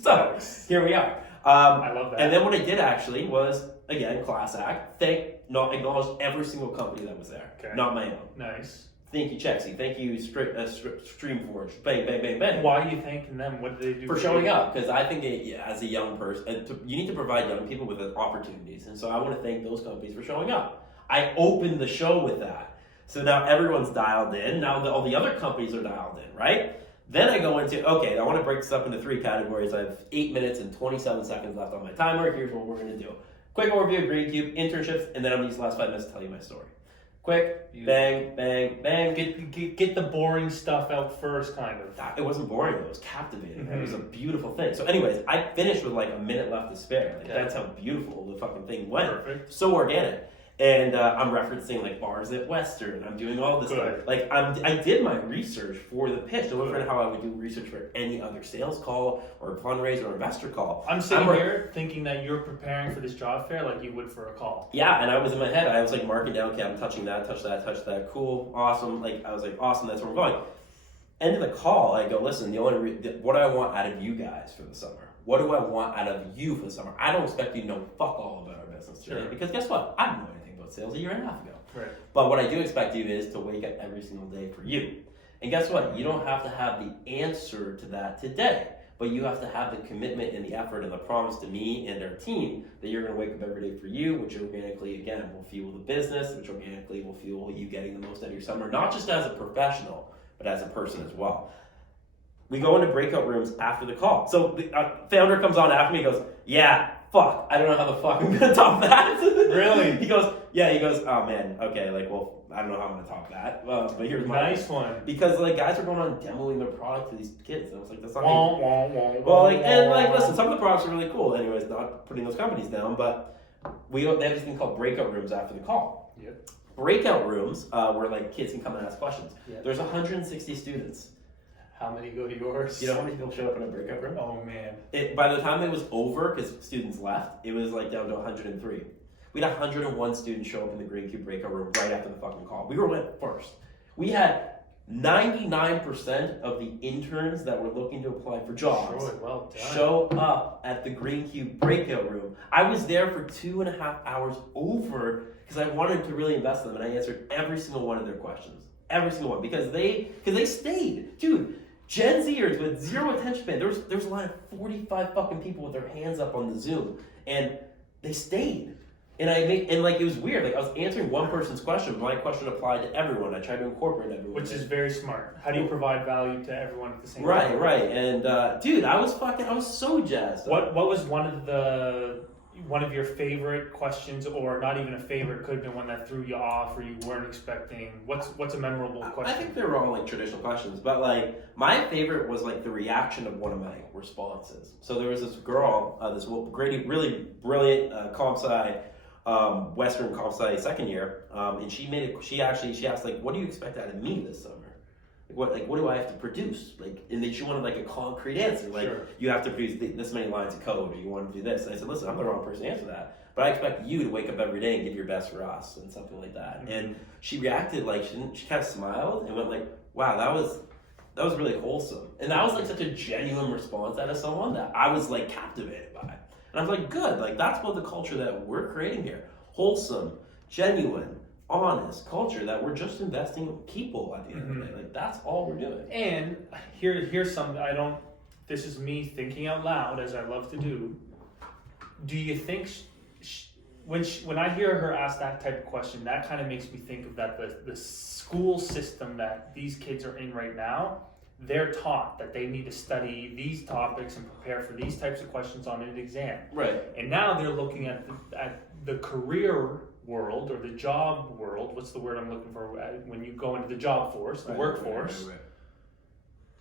So, here we are. I love that. And then what I did actually was, again, class act, acknowledge every single company that was there. Okay. Not my own. Nice. Thank you, Chexy. Thank you, Streamforge. Bang, bang, bang, bang. Why are you thanking them? What did they do for showing up? Because I think as a young person, you need to provide young people with opportunities. And so I want to thank those companies for showing up. I opened the show with that. So now everyone's dialed in. Now all the other companies are dialed in, right? Then I go into, okay, I want to break this up into 3 categories. I have 8 minutes and 27 seconds left on my timer. Here's what we're going to do. Quick overview of Greencube, internships, and then I'm going to use the last 5 minutes to tell you my story. Quick, bang, bang, bang. Get the boring stuff out first, kind of. It wasn't boring, it was captivating. It was a beautiful thing. So anyways, I finished with like a minute left to spare. Like, that's how beautiful the fucking thing went. Perfect. So organic. And I'm referencing like bars at Western. I'm doing all this stuff. Like I did my research for the pitch. No different how I would do research for any other sales call or fundraiser or investor call. I'm sitting here thinking that you're preparing for this job fair like you would for a call. Yeah, and I was in my head. I was like marking down. Okay, I'm touching that, touch that. Cool, awesome. Like I was like, awesome. That's where I'm going. End of the call, I go, listen. What do I want out of you guys for the summer? What do I want out of you for the summer? I don't expect you to know fuck all about our business today because guess what? I don't know anything about sales a year and a half ago. Right. But what I do expect you is to wake up every single day for you. And guess what? You don't have to have the answer to that today, but you have to have the commitment and the effort and the promise to me and our team that you're going to wake up every day for you, which organically, again, will fuel the business, which organically will fuel you getting the most out of your summer, not just as a professional, but as a person as well. We go into breakout rooms after the call. So the founder comes on after me and goes, yeah, fuck, I don't know how the fuck I'm gonna top that. Really? He goes, oh man, okay, like, well, I don't know how I'm gonna top that. But here's my Nice one. Because like guys are going on demoing their product to these kids. And I was like, that's not Wah, wah, wah, well, like, and wah. like, listen, some of the products are really cool. Anyways, not putting those companies down, but they have this thing called breakout rooms after the call. Yep. Breakout rooms where like kids can come and ask questions. Yep. There's 160 students. How many go to yours? You know how many people show up in a breakout room? Oh man. By the time it was over, because students left, it was like down to 103. We had 101 students show up in the Greencube breakout room right after the fucking call. We went first. We had 99% of the interns that were looking to apply for jobs Well done. show up at the Greencube breakout room. I was there for 2.5 hours over because I wanted to really invest in them, and I answered every single one of their questions. Every single one. Because they stayed. Dude, Gen Zers with zero attention span. There was a line of 45 fucking people with their hands up on the Zoom, and they stayed. And it was weird. Like I was answering one person's question, but my question applied to everyone. I tried to incorporate everyone. Which is very smart. How do you provide value to everyone at the same right, time? right. And dude, I was so jazzed. What was one of your favorite questions, or not even a favorite, could have been one that threw you off or you weren't expecting? What's a memorable question? I think they were all like traditional questions, but like my favorite was like the reaction of one of my responses. So there was this girl, this really brilliant comp sci. Western comp sci second year, and she asked like, what do you expect out of me this summer? What do I have to produce? Like, and then she wanted like a concrete answer, like Sure. You have to produce this many lines of code, or you want to do this. And I said, listen, I'm the wrong person to answer that, but I expect you to wake up every day and give your best for us and something like that. Mm-hmm. And she reacted like she kind of smiled and went like, wow, that was really wholesome, and that was like such a genuine response out of someone that I was like captivated by. And I was like, good, like that's what the culture that we're creating here. Wholesome, genuine, honest culture that we're just investing in people at the end of the day. Like that's all we're doing. And here's something this is me thinking out loud, as I love to do. Do you think when I hear her ask that type of question, that kind of makes me think of that the school system that these kids are in right now, they're taught that they need to study these topics and prepare for these types of questions on an exam. Right. And now they're looking at the career world or the job world. What's the word I'm looking for? When you go into the job force, the workforce. Right.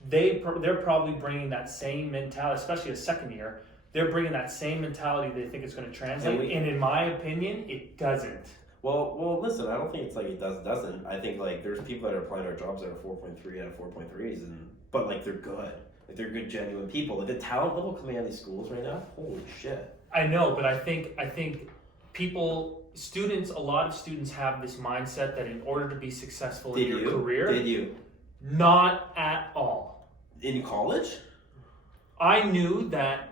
They're probably bringing that same mentality, especially a second year. They're bringing that same mentality they think it's going to translate. And in my opinion, it doesn't. Well, listen, I don't think it's like it doesn't. I think like there's people that are applying to our jobs that are 4.3 out of 4.3s, but like they're good. Like they're good, genuine people. Like the talent level coming out of these schools right now, holy shit. I know, but I think a lot of students have this mindset that in order to be successful in your career. Did you? Not at all. In college? I knew that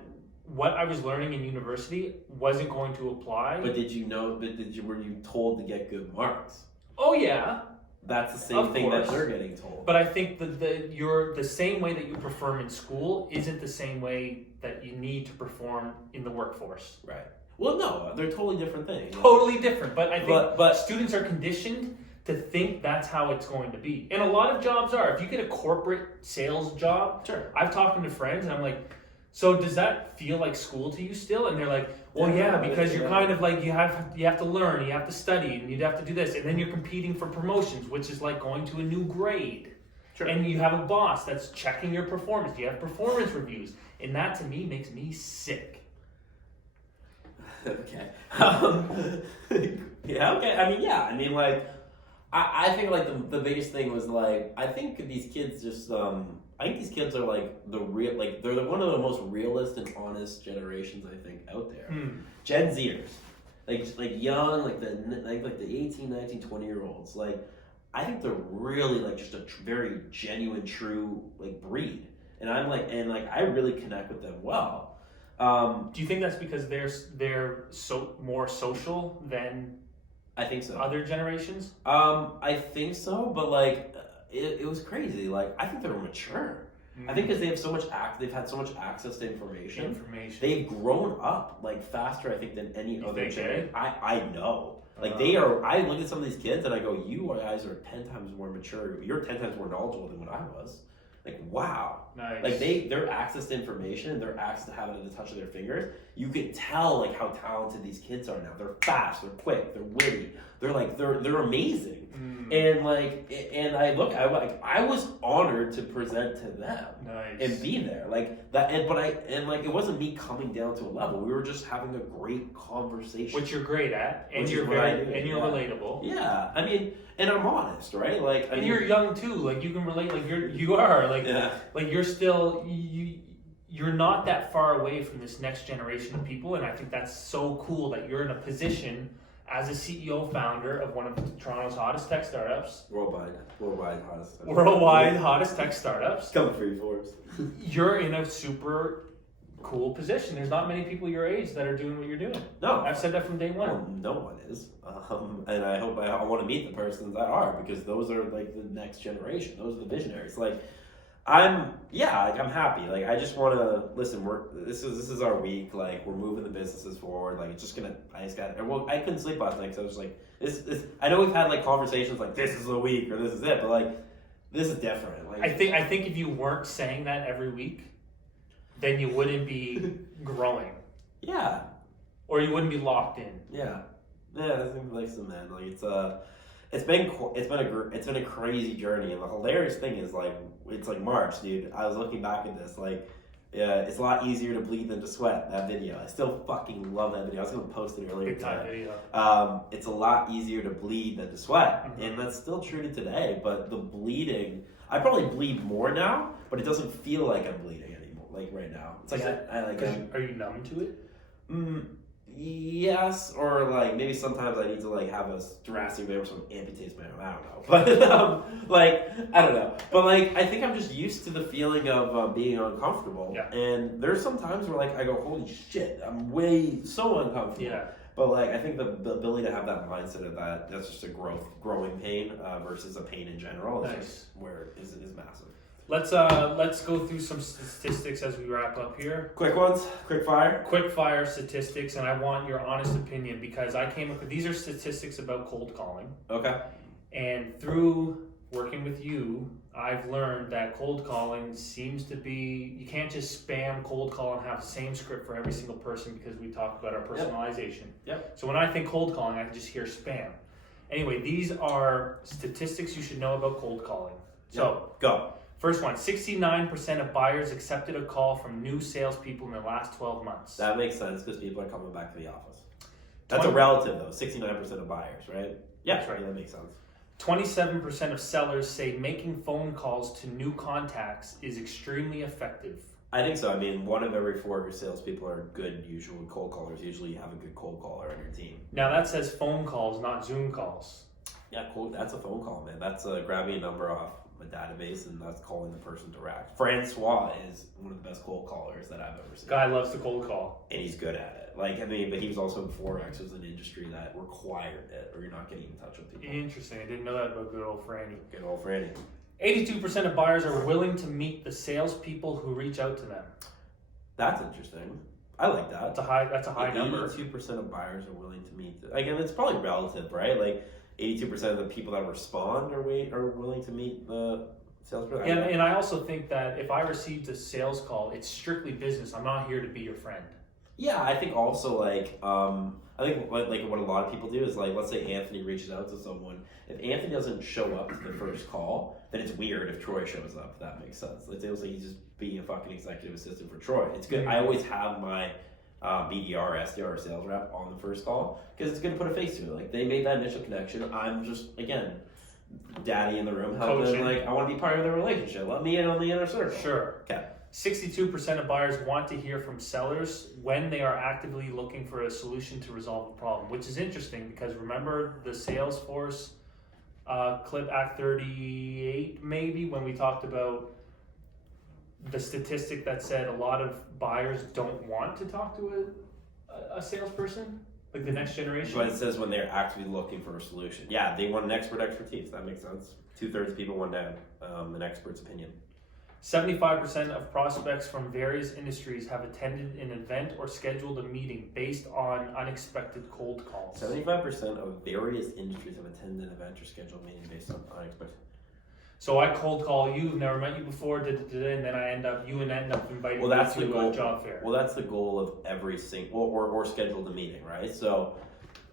what I was learning in university wasn't going to apply. But were you told to get good marks? Oh yeah. That's the same Of thing course. that they're getting told. But I think the same way that you perform in school isn't the same way that you need to perform in the workforce. Right. Well, no, they're totally different things. Totally different. But I think but students are conditioned to think that's how it's going to be. And a lot of jobs are. If you get a corporate sales job, sure. I've talked to friends and I'm like, so does that feel like school to you still? And they're like, well, yeah, because you're kind of like, you have to learn, you have to study, and you have to do this. And then you're competing for promotions, which is like going to a new grade. Sure. And you have a boss that's checking your performance. You have performance reviews. And that to me makes me sick. Okay. Yeah, okay. I mean, like, I think, like, the biggest thing was, like, I think these kids just, I think these kids are, like, they're one of the most realist and honest generations, I think, out there. Gen Zers. Like young, like the 18, 19, 20-year-olds. Like, I think they're really, like, just a very genuine, true, like, breed. And I really connect with them well. Do you think that's because they're more social than I think so. other generations? I think so, but like it was crazy. Like I think they're mature. I think because they have so much they've had so much access to information. They've grown up like faster, I think, than any other generation. I know. Like they are. I look at some of these kids and I go, "You guys are 10 times more mature. You're 10 times more knowledgeable than what I was." Like, wow. Nice. Like their access to information, their access to having it at the touch of their fingers, you could tell like how talented these kids are now. They're fast, they're quick, they're witty, they're amazing. And I was honored to present to them. Nice. And be there like that, but it wasn't me coming down to a level. We were just having a great conversation, which you're great at, and Which you're is what I very do, and you're yeah. relatable. Yeah, I mean, and I'm honest, right? Like, I And mean, you're young too. Like you can relate. Like you are. Like yeah, like you're still you're not that far away from this next generation of people, and I think that's so cool that you're in a position as a CEO founder of one of Toronto's hottest tech startups, worldwide hottest, hottest tech startups. coming for you, Forbes. You're in a super cool position. There's not many people your age that are doing what you're doing. No, I've said that from day one. well, no one is, and I hope I want to meet the persons that are, because those are like the next generation. Those are the visionaries. Like, I'm happy. Like, I just want to listen. This is our week. Like, we're moving the businesses forward. Like, it's just gonna. I couldn't sleep last night because I was like, this. I know we've had like conversations like this is the week or this is it, but like, this is different. Like, I think if you weren't saying that every week, then you wouldn't be growing, yeah, or you wouldn't be locked in. yeah. I think like some man. Like, it's been a crazy journey, and the hilarious thing is like it's like March, dude. I was looking back at this, like, yeah, it's a lot easier to bleed than to sweat. That video, I still fucking love that video. I was gonna post it earlier Big time today. video. It's a lot easier to bleed than to sweat, Mm-hmm. and that's still true to today. But the bleeding, I probably bleed more now, but it doesn't feel like I'm bleeding anymore. Like right now, it's like Are you numb to it? Yes, or like maybe sometimes I need to like have a drastic way or something amputates my arm. I don't know, but like I don't know, but like I think I'm just used to the feeling of being uncomfortable. Yeah. And there's some times where like I go, holy shit, I'm way so uncomfortable. Yeah. But like I think the ability to have that mindset of that's just a growing pain versus a pain in general is Nice. just where is massive. Let's go through some statistics as we wrap up here. Quick ones, quick fire. Quick fire statistics, and I want your honest opinion because I came up with these are statistics about cold calling, Okay. and through working with you, I've learned that cold calling seems to be you can't just spam cold call and have the same script for every single person because we talked about our personalization. Yep. So when I think cold calling, I can just hear spam. Anyway, these are statistics you should know about cold calling. So Yep. Go. first one, 69% of buyers accepted a call from new salespeople in the last 12 months. That makes sense because people are coming back to the office. That's a 20 relative though, 69% of buyers, right? Yeah, That's right. Yeah, that makes sense. 27% of sellers say making phone calls to new contacts is extremely effective. I think so. I mean, 1 of every 4 of your salespeople are good, usual cold callers. Usually you have a good cold caller on your team. Now that says phone calls, not Zoom calls. Yeah, cool. That's a phone call, man. That's grabbing a number off a database and that's calling the person direct. Francois is one of the best cold callers that I've ever seen. Guy loves to cold call. And he's good at it. Like, I mean, but he was also in Forex, was an industry that required it, or you're not getting in touch with people. Interesting. I didn't know that about good old Franny. Good old Franny. 82% of buyers are willing to meet the salespeople who reach out to them. That's interesting. I like that. That's a high number. 82% of buyers are willing to meet. Again, it's probably relative, right? Like 82% of the people that respond are willing to meet the salesperson. And I also think that if I received a sales call, it's strictly business. I'm not here to be your friend. Yeah, I think also like I think like what a lot of people do is like, let's say Anthony reaches out to someone. If Anthony doesn't show up to the first call, then it's weird if Troy shows up. If that makes sense. Like, it was like he's just being a fucking executive assistant for Troy. It's good. I always have my BDR, SDR, sales rep on the first call because it's good to put a face to it. Like, they made that initial connection. I'm just, again, daddy in the room helping. Coaching. Like, I want to be part of the relationship. Let me in on the inner circle. Sure. Okay. 62% of buyers want to hear from sellers when they are actively looking for a solution to resolve a problem, which is interesting because remember the Salesforce clip Act 38 maybe when we talked about the statistic that said a lot of buyers don't want to talk to a salesperson, like the next generation. But it says when they're actively looking for a solution. Yeah, they want an expertise. That makes sense. 2/3 of people want an expert's opinion. 75% of prospects from various industries have attended an event or scheduled a meeting based on unexpected cold calls. 75% of various industries have attended an event or scheduled a meeting based on unexpected. So I cold call you, never met you before, and then I end up inviting Well, that's you the to goal. a job fair. Well, that's the goal of every single, or scheduled a meeting, right? So,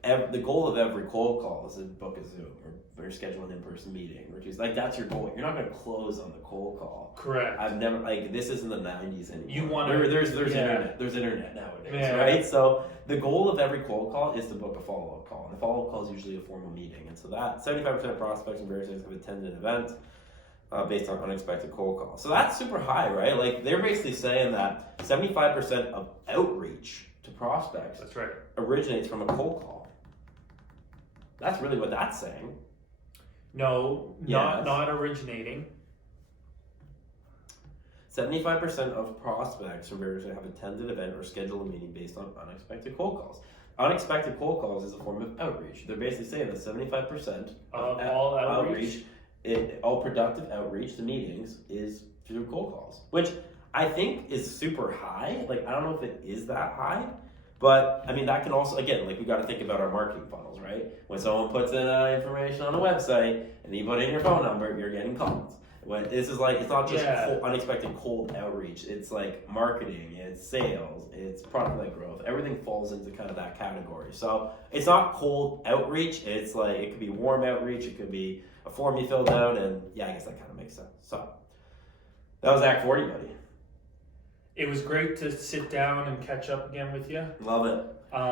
the goal of every cold call is to book a Zoom or schedule an in-person meeting, which is like that's your goal. You're not going to close on the cold call. Correct. I've never this isn't the '90s anymore. You want there's yeah. internet nowadays, Yeah. right? So the goal of every cold call is to book a follow-up call, and the follow-up call is usually a formal meeting, and so that 75% of prospects and various things have attended an event. Based on unexpected cold calls. So that's super high, right? Like they're basically saying that 75% of outreach to prospects That's right. originates from a cold call. That's really what that's saying. No, Yes. not originating. 75% of prospects from various have attended an event or scheduled a meeting based on unexpected cold calls. Unexpected cold calls is a form of outreach. They're basically saying that 75% of All outreach. All productive outreach to meetings is through cold calls, which I think is super high. Like, I don't know if it is that high, but I mean, that can also, again, like we got to think about our marketing funnels, right? When someone puts in information on a website and you put in your phone number, you're getting calls. When this is like, it's not just unexpected cold outreach. It's like marketing, it's sales, it's product-led growth. Everything falls into kind of that category. So it's not cold outreach. It's like, it could be warm outreach. It could be a form you filled out, and yeah, I guess that kind of makes sense. So that was Act 40, buddy. It was great to sit down and catch up again with you. Love it.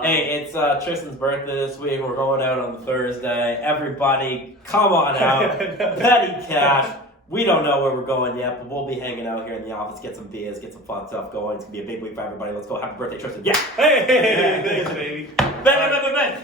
Hey, it's Tristan's birthday this week. We're going out on Thursday. Everybody, come on out. Petty cash. We don't know where we're going yet, but we'll be hanging out here in the office, get some beers, get some fun stuff going. It's going to be a big week for everybody. Let's go. Happy birthday, Tristan. Yeah! Hey, thanks, baby. Ben.